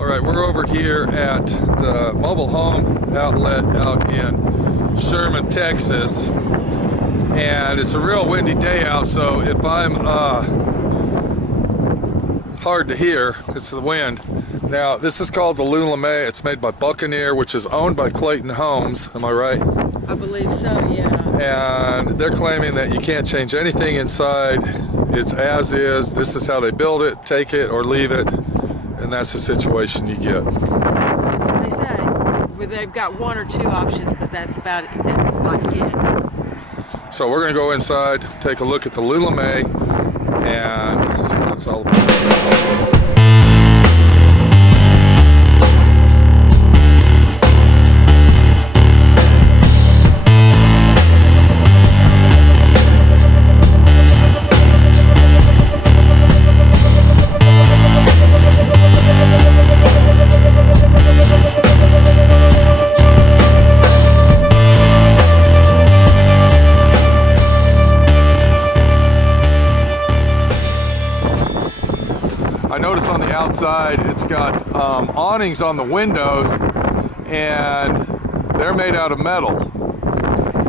All right, we're over here at the mobile home outlet out in Sherman, Texas, and it's a real windy day out, so if I'm hard to hear, it's the wind. Now, this is called the Lulamae. It's made by Buccaneer, which is owned by Clayton Homes. Am I right? I believe so, yeah. And they're claiming that you can't change anything inside. It's as is. This is how they build it. Take it or leave it. And that's the situation you get. That's what they say. Well, they've got one or two options, but that's about it. That's like it. So we're going to go inside, take a look at the Lulamae, and see what it's all about. I notice on the outside it's got awnings on the windows, and they're made out of metal,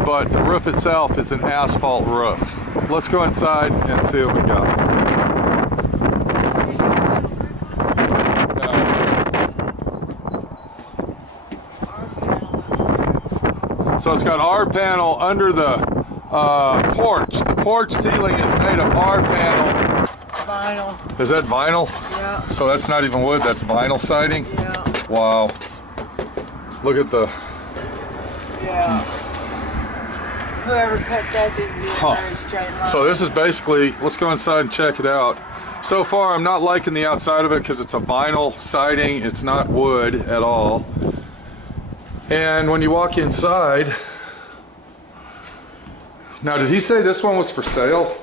but the roof itself is an asphalt roof. Let's go inside and see what we got. So it's got R panel under the porch. The porch ceiling is made of R panel. Vinyl. Is that vinyl? Yeah. So that's not even wood, that's vinyl siding? Yeah. Wow. Look at the... Yeah. Whoever cut that didn't do a very straight line. So this is basically, let's go inside and check it out. So far I'm not liking the outside of it because it's a vinyl siding, it's not wood at all. And when you walk inside, now did he say this one was for sale?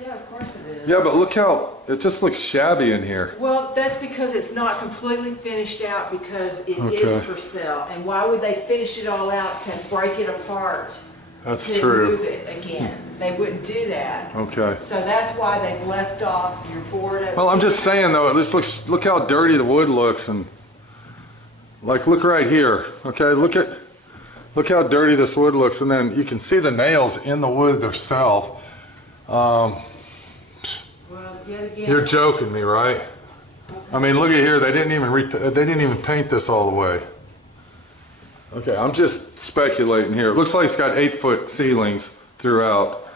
Yeah, of course it is. Yeah, but look how, it just looks shabby in here. Well, that's because it's not completely finished out, because it is for sale. And why would they finish it all out to break it apart? That's to true. move it again? They wouldn't do that. Okay. So that's why they've left off your board. Well, I'm just saying though, this looks, look how dirty the wood looks, and like look right here. Okay, look how dirty this wood looks, and then you can see the nails in the wood themselves. Well, yet again, You're joking me, right? I mean, look at here. They didn't even paint this all the way. Okay, I'm just speculating here. It looks like it's got 8-foot ceilings throughout.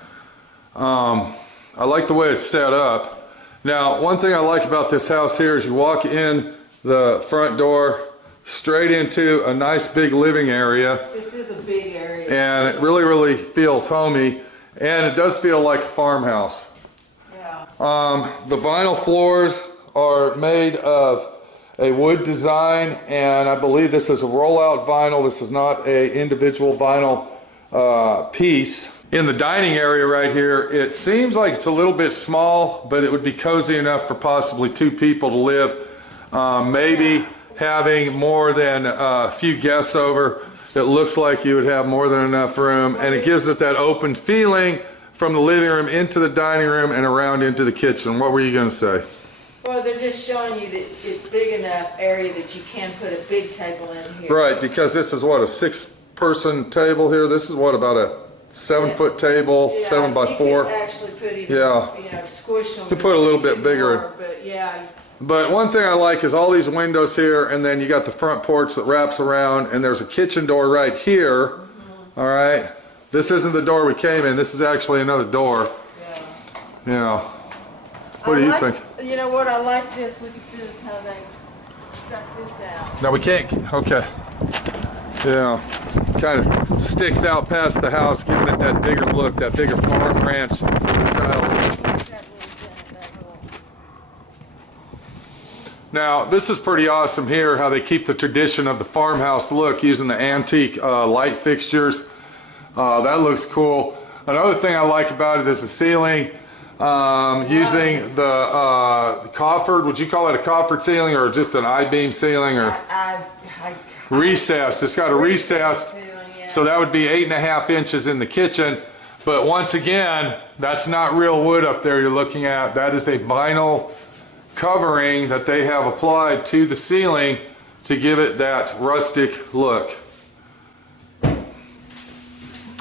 I like the way it's set up. Now, one thing I like about this house here is you walk in the front door straight into a nice big living area. this is a big area. And it really, really feels homey. And it does feel like a farmhouse. Yeah. The vinyl floors are made of a wood design, and I believe this is a rollout vinyl. This is not a individual vinyl piece. In the dining area right here, it seems like it's a little bit small, but it would be cozy enough for possibly 2 people to live. Maybe having more than a few guests over, it looks like you would have more than enough room, and it gives it that open feeling from the living room into the dining room and around into the kitchen. What were you going to say? Well, they're just showing you that it's big enough area that you can put a big table in here. Right, because this is what, a 6-person table here? This is what, about a 7-foot table, Yeah, 7 by 4? You could actually put even, Yeah. you know, squish them. You could put a little bit bigger. More, but yeah. But one thing I like is all these windows here, and then you got the front porch that wraps around, and there's a kitchen door right here. All right, this isn't the door we came in. This is actually another door. Yeah. Yeah. What do you think? You know what? I like this. Look at this. How they stuck this out. Now we can't. Okay. Yeah. Kind of sticks out past the house, giving it that bigger look, that bigger farm ranch style. Now, this is pretty awesome here, how they keep the tradition of the farmhouse look using the antique light fixtures. That looks cool. Another thing I like about it is the ceiling. Using the coffered, would you call it a coffered ceiling or just an I-beam ceiling, or recessed? It's got a recessed, so that would be 8.5 inches in the kitchen. But once again, that's not real wood up there you're looking at. That is a vinyl covering that they have applied to the ceiling to give it that rustic look.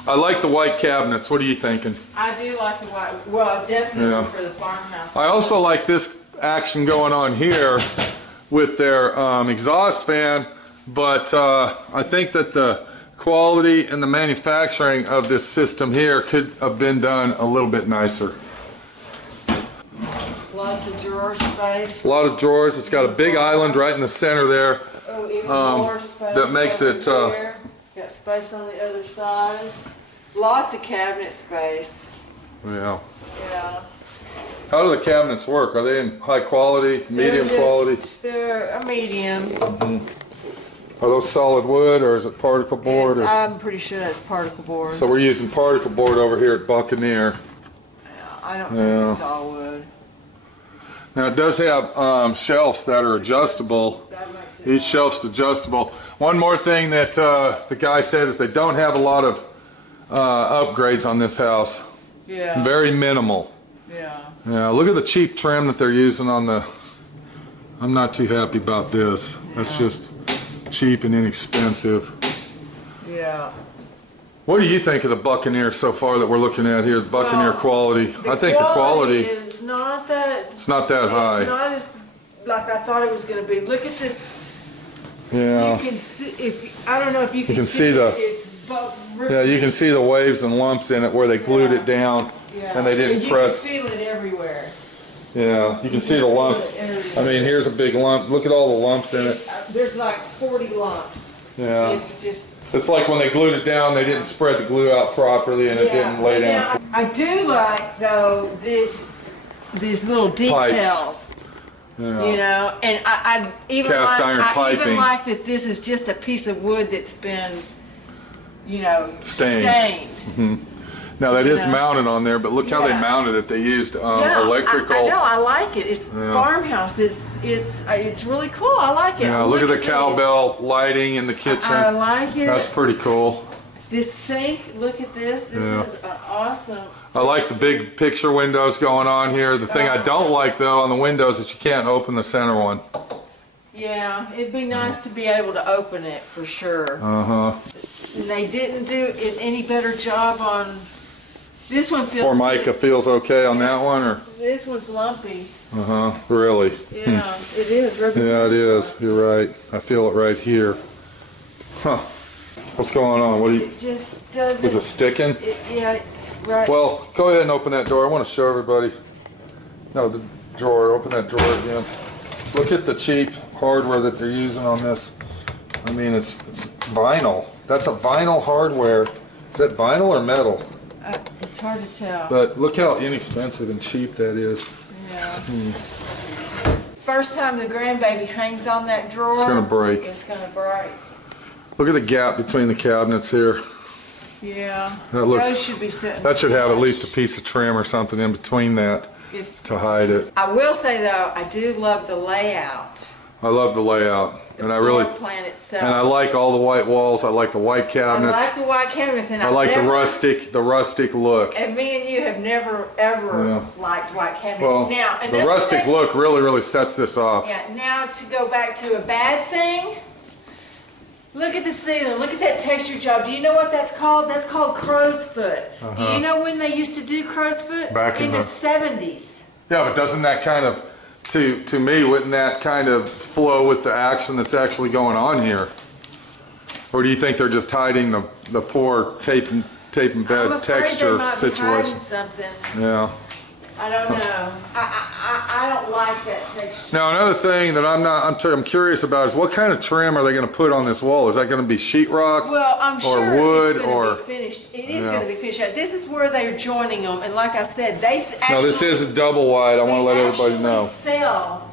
I like the white cabinets. What are you thinking? I do like the white, well, definitely for the farmhouse. I also like this action going on here with their exhaust fan, but I think that the quality and the manufacturing of this system here could have been done a little bit nicer. Lots of drawer space. A lot of drawers. It's got a big island right in the center there. Oh, even more space. That makes it. Got space on the other side. Lots of cabinet space. Yeah. Yeah. How do the cabinets work? Are they in high quality, medium quality? They're a medium. Are those solid wood or is it particle board? I'm pretty sure that's particle board. So we're using particle board over here at Buccaneer. I don't think it's all wood. Now it does have shelves that are adjustable. Each shelf's adjustable. One more thing that the guy said is they don't have a lot of upgrades on this house. Yeah. Very minimal. Yeah. Yeah, look at the cheap trim that they're using on the... I'm not too happy about this. Yeah. That's just cheap and inexpensive. Yeah. What do you think of the Buccaneer so far that we're looking at here, the Buccaneer quality? I think the quality is not that... It's not that high. It's not as like I thought it was going to be. Look at this. Yeah. You can see, I don't know if you can see the... Yeah, you can see the waves and lumps in it where they glued it down and they didn't press. You can feel it everywhere. Yeah, you can see the lumps. I mean, here's a big lump. Look at all the lumps in it. There's like 40 lumps. Yeah. It's just... It's like when they glued it down, they didn't spread the glue out properly and it didn't lay down. I do like, though, these little details. Yeah. You know, and I even Cast iron piping. even like that this is just a piece of wood that's been, you know, stained. Mm-hmm. Now that is mounted on there, but look how they mounted it. They used electrical. I know, I like it. It's farmhouse. It's really cool. I like it. Yeah, look at the cowbell lighting in the kitchen. I like it. That's pretty cool. This sink, look at this. This is an awesome. I like the big picture windows going on here. The thing I don't like though on the windows is you can't open the center one. Yeah, it'd be nice to be able to open it for sure. And they didn't do any better job on this one. Formica feels okay on that one, or this one's lumpy. Really? Yeah, it is. Yeah, it is. You're right. I feel it right here. Huh? What's going on? What do you? It just doesn't. Is it sticking? Yeah. Right. Well, go ahead and open that door. I want to show everybody. No, the drawer. Open that drawer again. Look at the cheap hardware that they're using on this. I mean, it's vinyl. That's a vinyl hardware. Is that vinyl or metal? It's hard to tell. But look how inexpensive and cheap that is. Yeah. First time the grandbaby hangs on that drawer, it's gonna break. It's gonna break. Look at the gap between the cabinets here. Yeah. Those should be sitting. That should have at least a piece of trim or something in between that to hide it. I will say though, I do love the layout. I love the layout, and I really. Plan itself. And I like all the white walls. I like the white cabinets. I like the white cabinets, and I like the rustic look. And me and you have never ever liked white cabinets. Well, now the rustic look really sets this off. Yeah. Now to go back to a bad thing. Look at the ceiling. Look at that texture job. Do you know what that's called? That's called crow's foot. Do you know when they used to do crow's foot? Back in the 70s. Yeah, but doesn't that kind of, to me, wouldn't that kind of flow with the action that's actually going on here? Or do you think they're just hiding the poor tape and bed texture situation? Something. Yeah. I don't know. I don't like that texture. Now another thing that I'm curious about is what kind of trim are they going to put on this wall? Is that going to be sheetrock? Well, I'm sure wood it's going to be finished. It is going to be finished. This is where they're joining them, and like I said, they actually. No, this is a double wide. I want to let everybody know. Sell.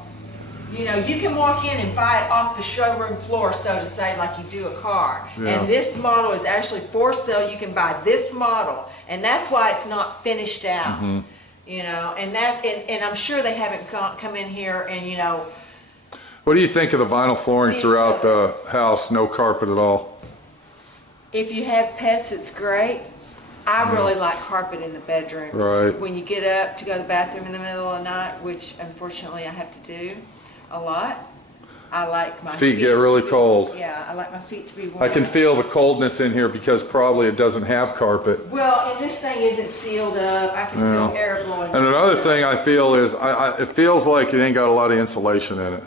You know, you can walk in and buy it off the showroom floor, so to say, like you do a car. Yeah. And this model is actually for sale. You can buy this model, and that's why it's not finished out. You know, and I'm sure they haven't come in here and, you know. What do you think of the vinyl flooring throughout the house? No carpet at all. If you have pets, it's great. I really like carpet in the bedrooms. Right. When you get up to go to the bathroom in the middle of the night, which unfortunately I have to do a lot, I like my Feet get really cold. Yeah, I like my feet to be warm. I can feel the coldness in here because probably it doesn't have carpet. Well, and this thing isn't sealed up. I can feel air blowing. And another thing I feel is, it feels like it ain't got a lot of insulation in it.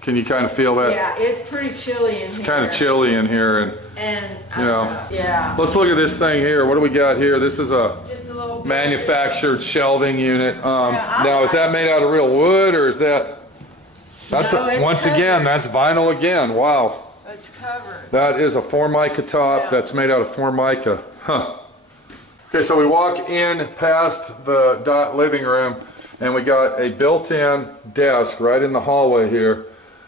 Can you kind of feel that? Yeah, it's pretty chilly in here. It's kind of chilly in here, And you know. Yeah. Let's look at this thing here. What do we got here? This is a Just a little bit. manufactured shelving unit. Now, is that made out of real wood, or is that? That's No, it's once covered. again, that's vinyl again. Wow. It's covered. That is a Formica top. Yeah. That's made out of Formica. Huh. Okay, so we walk in past the living room, and we got a built-in desk right in the hallway here.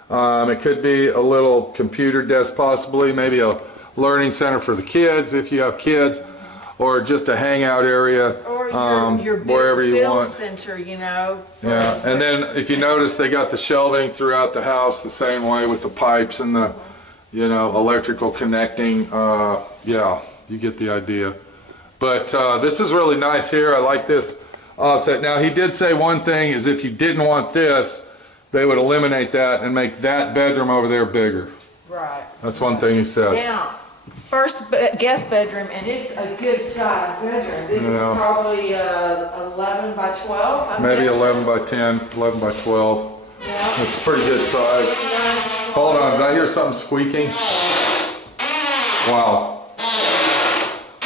It could be a little computer desk, possibly, maybe a learning center for the kids if you have kids, or just a hangout area, Or your wherever you build want. center, you know. Yeah, and then if you notice, they got the shelving throughout the house the same way with the pipes and the, you know, electrical connecting. Yeah, you get the idea. But this is really nice here. I like this offset. Now, he did say one thing is if you didn't want this, they would eliminate that and make that bedroom over there bigger. Right. That's one thing he said. Now, first guest bedroom, and it's a good size bedroom. This Yeah. is probably 11 by 12. I'm Maybe guessing. 11 by 10, 11 by 12. Yeah. That's pretty good size. Nice. Hold on, did I hear something squeaking? Wow.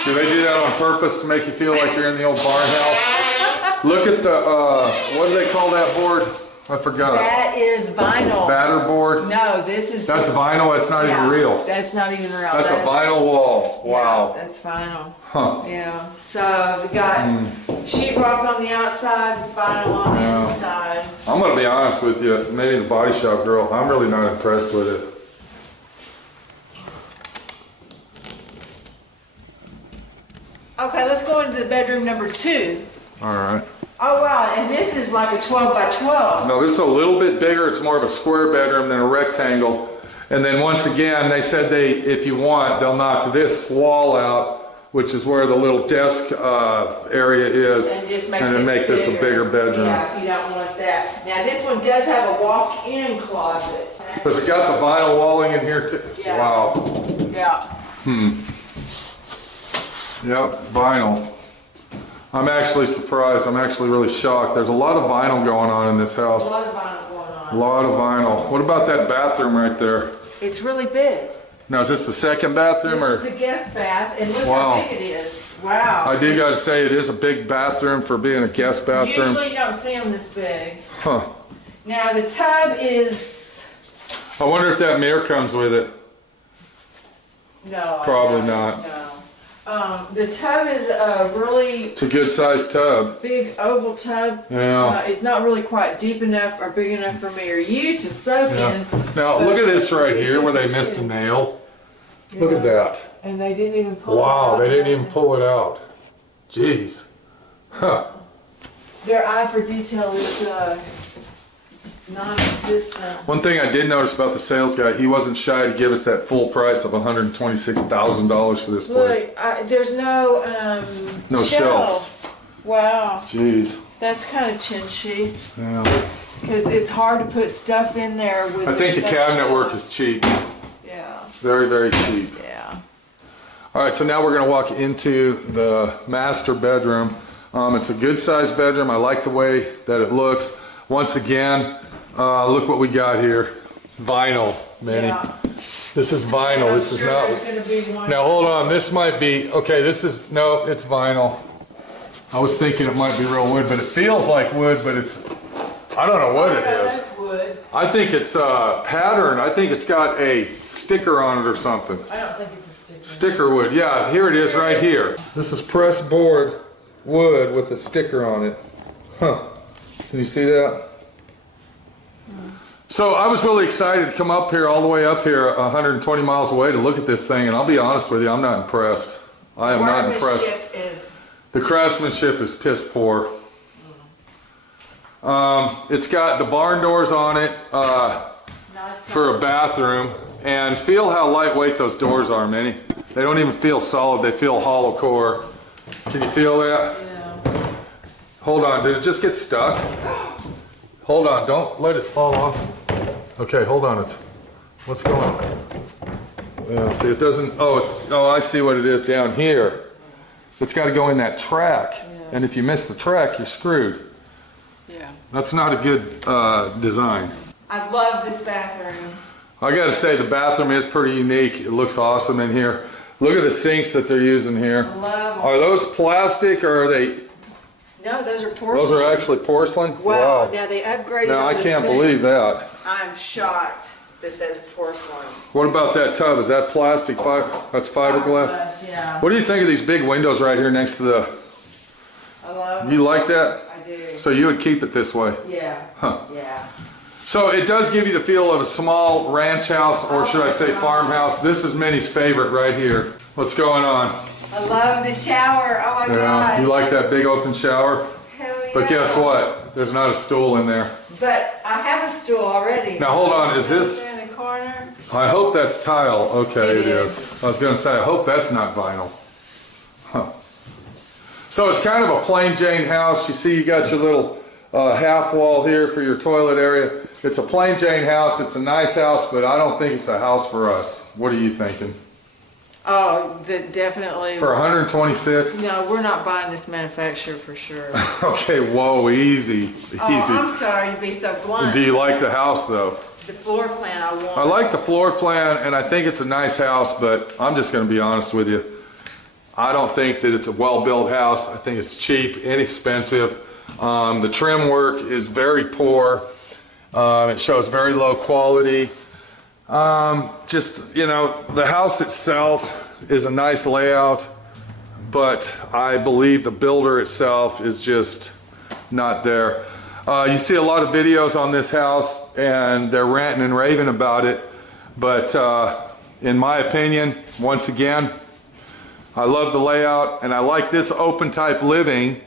Do they do that on purpose to make you feel like you're in the old barn house? Look at the, what do they call that board? I forgot. That is vinyl. Batter board? No, this is That's just, vinyl, it's not yeah, even real. That's not even real. That's a vinyl wall. Wow. Yeah, that's vinyl. Huh. Yeah. So we got sheetrock on the outside, vinyl on the Yeah. inside. I'm gonna be honest with you, maybe the body shop girl, I'm really not impressed with it. Okay, let's go into the bedroom number 2. All right. Oh wow, and this is like a 12 by 12. No, this is a little bit bigger. It's more of a square bedroom than a rectangle. And then once again, they said if you want, they'll knock this wall out, which is where the little desk area is, And just makes then it make this a bigger bedroom. Yeah, if you don't want that. Now this one does have a walk-in closet. Has it got the vinyl walling in here too? Yeah. Wow. Yeah. Yep, it's vinyl. I'm actually surprised. I'm actually really shocked. There's a lot of vinyl going on in this A house. lot of vinyl going A on. lot of vinyl. What about that bathroom right there? It's really big. Now, is this the second bathroom This or? is the guest bath, and look Wow. how big it is. Wow. I do got to say, it is a big bathroom for being a guest bathroom. Usually you don't see them this big. Huh. Now the tub is, I wonder if that mirror comes with it. no. I Probably don't. not. No. The tub is a really It's a good sized tub. big oval tub. Yeah. It's not really quite deep enough or big enough for me or you to soak Yeah. in. Now, look at this right here where they missed a nail. Look at that. And they didn't even pull it Wow, out. they didn't even pull it out. Jeez. Huh. Their eye for detail is non-existent. One thing I did notice about the sales guy, he wasn't shy to give us that full price of $126,000 for this place. Look, there's no No shelves. Wow, Jeez. that's kind of chinchy Yeah. because it's hard to put stuff in there with. I think the no cabinet work shelves. is cheap. Yeah, Very, very cheap. yeah. All right, so now we're gonna walk into the master bedroom. It's a good sized bedroom. I like the way that it looks. Once again, look what we got here. Vinyl, Manny. Yeah. This is vinyl. This is I'm sure not. there's gonna be one. Now hold on, this might be, okay, this is, no, it's vinyl. I was thinking it might be real wood, but it feels like wood, but it's, I don't know what it Yeah, is. that's wood. I think it's a pattern. I think it's got a sticker on it or something. I don't think it's a sticker. Sticker wood, yeah, here it is right here. This is pressed board wood with a sticker on it. Huh, can you see that? So I was really excited to come up here, all the way up here, 120 miles away to look at this thing, and I'll be honest with you, I'm not impressed. I am not impressed. Workmanship is. The craftsmanship is piss poor. It's got the barn doors on it Nice for a bathroom, and feel how lightweight those doors are, Minnie. They don't even feel solid, they feel hollow core. Can you feel that? Yeah. Hold on, did it just get stuck? Hold on, don't let it fall off. Okay, hold on, what's going on? Yeah, see, it doesn't, oh, I see what it is down here. It's got to go in that track, and if you miss the track, you're screwed. Yeah. That's not a good design. I love this bathroom. I gotta say, the bathroom is pretty unique. It looks awesome in here. Look at the sinks that they're using here. I love them. Are those plastic or are they? No, those are porcelain. Those are actually porcellane? Wow. Yeah, they upgraded. Now, I on the can't sink. believe that. I'm shocked that they're porcelain. What about that tub? Is that plastic? That's fiberglass? Fiberglass, yeah. What do you think of these big windows right here next to the... I love them. You like that? I do. So you would keep it this way? Yeah. Huh. Yeah. So it does give you the feel of a small ranch house, or should I say farmhouse. This is Minnie's favorite right here. What's going on? I love the shower. Oh my God. You like that big open shower? Hell yeah. But guess what? There's not a stool in there. But I have a stool already. Now hold on, is this... there in the corner? I hope that's tile. Okay, It it is. I was going to say, I hope that's not vinyl. Huh. So it's kind of a plain Jane house. You see you got your little half wall here for your toilet area. It's a plain Jane house. It's a nice house, but I don't think it's a house for us. What are you thinking? Oh, definitely. For 126? No, we're not buying this manufacturer for sure. Okay, whoa, easy. Oh, I'm sorry to be so blunt. Do you like the house though? The floor plan I want. I like the floor plan and I think it's a nice house, but I'm just going to be honest with you. I don't think that it's a well-built house. I think it's cheap, inexpensive. The trim work is very poor. It shows very low quality. Just, you know, the house itself is a nice layout, but I believe the builder itself is just not there. You see a lot of videos on this house and they're ranting and raving about it, but in my opinion, once again, I love the layout and I like this open type living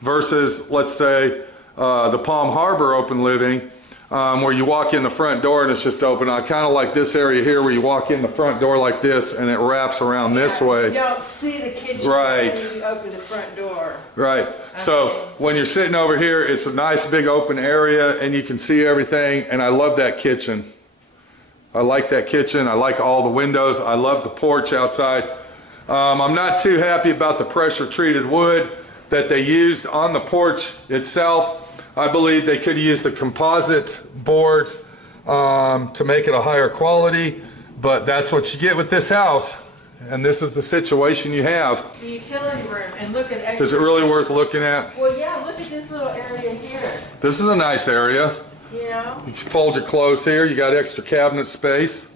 versus, let's say, the Palm Harbor open living, where you walk in the front door and it's just open. I kind of like this area here where you walk in the front door like this and it wraps around this way. You don't see the kitchen Right. as soon as you open the front door. Right. So when you're sitting over here, it's a nice big open area and you can see everything, and I love that kitchen. I like that kitchen. I like all the windows. I love the porch outside. I'm not too happy about the pressure treated wood that they used on the porch itself. I believe they could use the composite boards to make it a higher quality, but that's what you get with this house, and this is the situation you have. The utility room, and look at extra. Is it really worth looking at? Well, yeah, look at this little area here. This is a nice area. You know? You can fold your clothes here. You got extra cabinet space.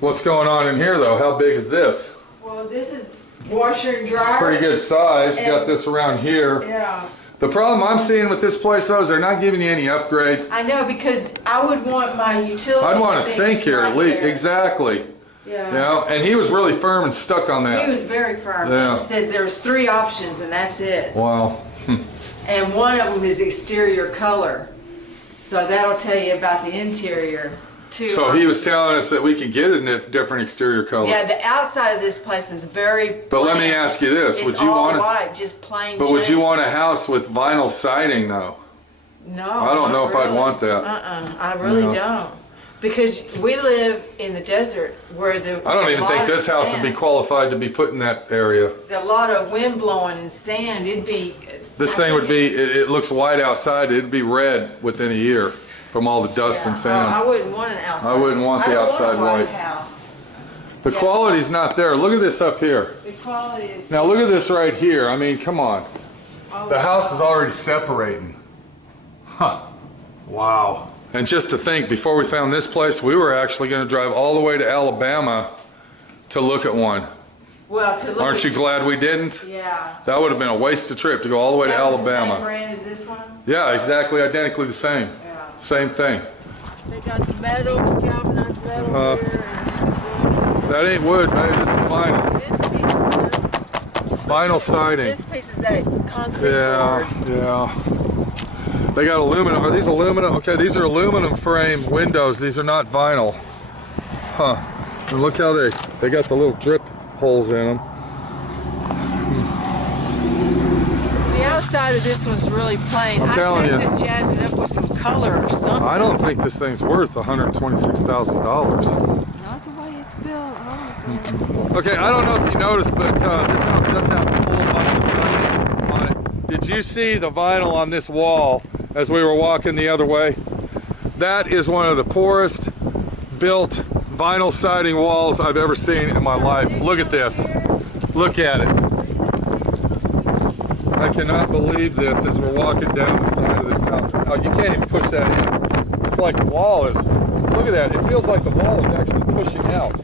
What's going on in here though? How big is this? Well, this is washer and dryer. Pretty good size. You got this around here. Yeah. The problem I'm seeing with this place though is they're not giving you any upgrades. I know, because I would want my utility. I'd want a sink here at least. Exactly. Yeah. You know, and he was really firm and stuck on that. He was very firm. Yeah. He said there's 3 options and that's it. Wow. And one of them is exterior color. So that'll tell you about the interior too. So he was telling us that we could get it in a different exterior color. Yeah, the outside of this place is very But let me bland. ask you this: It's would you all want white, just plain. But would Jane. you want a house with vinyl siding though? No, I don't know not if I'd really. want that. I really No. don't. Because we live in the desert where the. I don't even think this house would be qualified to be put in that area. A lot of wind blowing and sand. It'd be. This thing would be, it looks white outside, it'd be red within a year from all the dust and I sand. wouldn't want an outside. I wouldn't want the I don't outside want a white white. house. The Yeah. quality's not there. Look at this up here. The quality is. Now look at this right here. I mean, come on. Oh, The house is already separating. Huh. Wow. And just to think, before we found this place, we were actually going to drive all the way to Alabama to look at one. Well, to look Aren't you at, glad we didn't? Yeah. That would have been a waste of trip to go all the way to That was the same Alabama. brand as this one? Yeah, exactly, identically the same. Yeah. Same thing. They got the metal, galvanized metal here. That ain't wood, man. This is vinyl. This piece Vinyl siding. This piece is that concrete Yeah, board. yeah. They got aluminum. Are these aluminum? Okay, these are aluminum frame windows. These are not vinyl. Huh. And look how they got the little drip holes in them. inside of this one's really plain. I'm telling you. I'd have to jazz it up with some color or something. I don't think this thing's worth $126,000. Not the way it's built. Okay, I don't know if you noticed, but this house does have full vinyl siding on it. Did you see the vinyl on this wall as we were walking the other way? That is one of the poorest built vinyl siding walls I've ever seen in my life. Look at this. Look at it. I cannot believe this as we're walking down the side of this house. Oh, you can't even push that in. It's like the wall is, look at that. It feels like the wall is actually pushing out.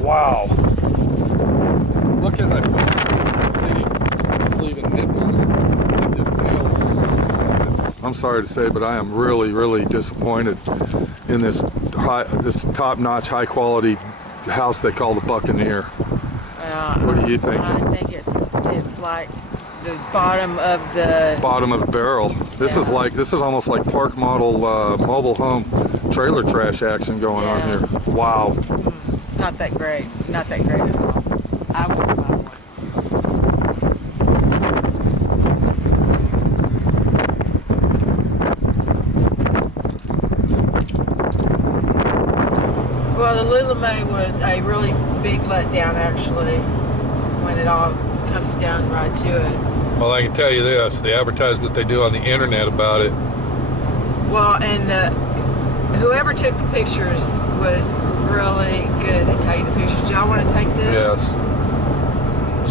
Wow. Look as I push it, you can see it's leaving nipples. Like there's nails and stuff. I'm sorry to say, but I am really, really disappointed in this top-notch, high-quality house they call the Buccaneer. What do you think? I think it's like the bottom of the barrel. This is almost like park model mobile home trailer trash action going on here. Wow. It's not that great. Not that great at all. I wouldn't buy one. Well, the Lulamae was a really big letdown, actually, when it all comes down right to it. Well, I can tell you this, the advertisement they do on the internet about it. Well, and whoever took the pictures was really good at taking the pictures. Do y'all want to take this? Yes.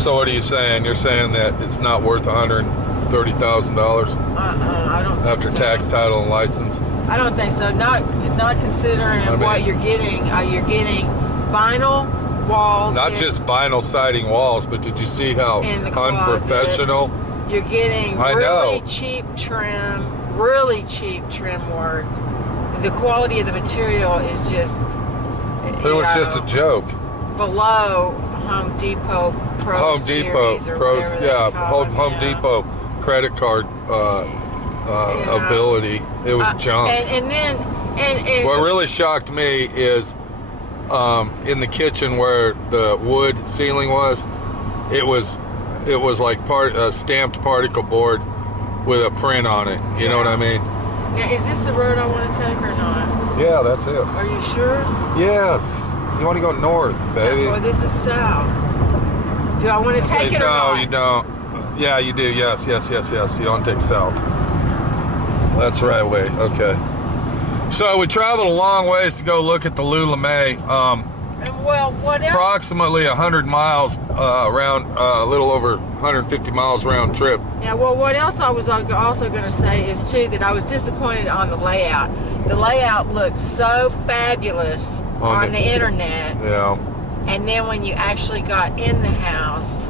So what are you saying? You're saying that it's not worth $130,000? I don't think after so. tax, title, and license? I don't think so. Not considering what you're getting. You're getting vinyl walls. Not just vinyl siding walls, but did you see how unprofessional? You're getting really cheap trim work. The quality of the material is just. It was just a joke. Below Home Depot Pro Home Depot Series or Pros, whatever they yeah, call it, Home Depot credit card ability. It was junk. And then what really shocked me is in the kitchen where the wood ceiling was, it was like stamped particle board with a print on it. You know what I mean? Now, is this the road I want to take or not? Yeah, that's it. Are you sure? Yes. You want to go north, baby. Well, this is south. Do I want to take it or not? No, you don't. Yeah, you do. Yes. You don't take south. That's the right way. Okay. So we traveled a long ways to go look at the Lulamae. And well, what else? Approximately 100 miles around, a little over 150 miles round trip. Yeah, well, what else I was also going to say is, too, that I was disappointed on the layout. The layout looked so fabulous on the internet. Yeah. And then when you actually got in the house...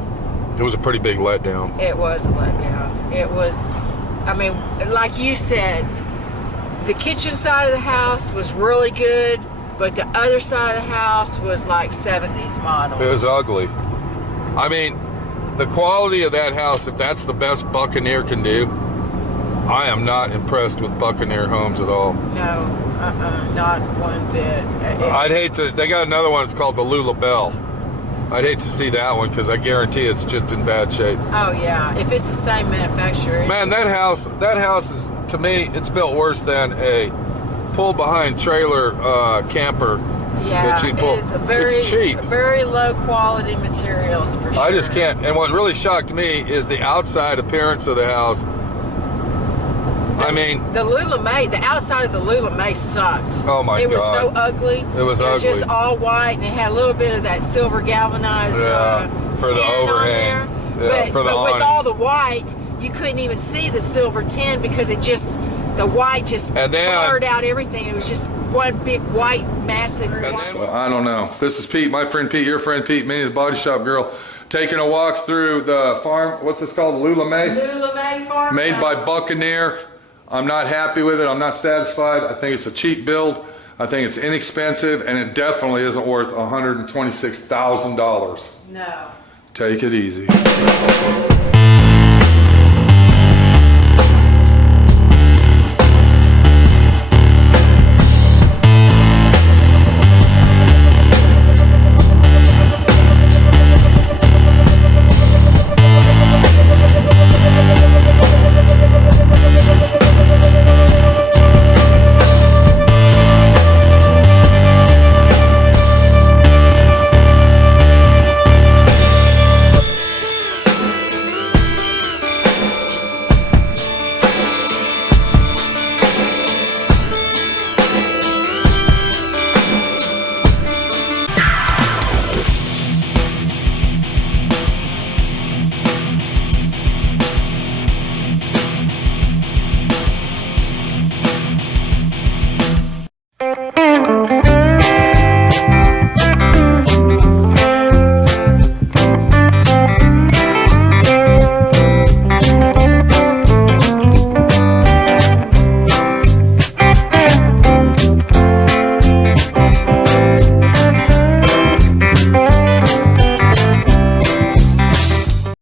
It was a pretty big letdown. It was a letdown. It was, I mean, like you said, the kitchen side of the house was really good, but the other side of the house was like 70s model. It was ugly. I mean, the quality of that house, if that's the best Buccaneer can do, I am not impressed with Buccaneer homes at all. No, not one bit. I'd hate to, they got another one, it's called the Lulabelle. I'd hate to see that one because I guarantee it's just in bad shape. Oh yeah, if it's the same manufacturer. Man, that house is, to me, it's built worse than a pull-behind trailer camper. Yeah, that you'd pull. It's cheap. Very low quality materials for sure. I just can't. And what really shocked me is the outside appearance of the house. I mean, the Lulamae, the outside of the Lulamae sucked. Oh my God. It was so ugly. It was ugly. It was just all white, and it had a little bit of that silver galvanized for the tin overhangs. on there. Yeah, for the but with all the white, you couldn't even see the silver tin because the white just blurred out everything. It was just one big white, massive white. Well, I don't know. This is Pete, my friend Pete, your friend Pete, Minnie the Body Shop Girl, taking a walk through the farm. What's this called? The Lulamae? Lulamae farm. Made by Buccaneer. I'm not happy with it. I'm not satisfied. I think it's a cheap build. I think it's inexpensive, and it definitely isn't worth $126,000. No. Take it easy.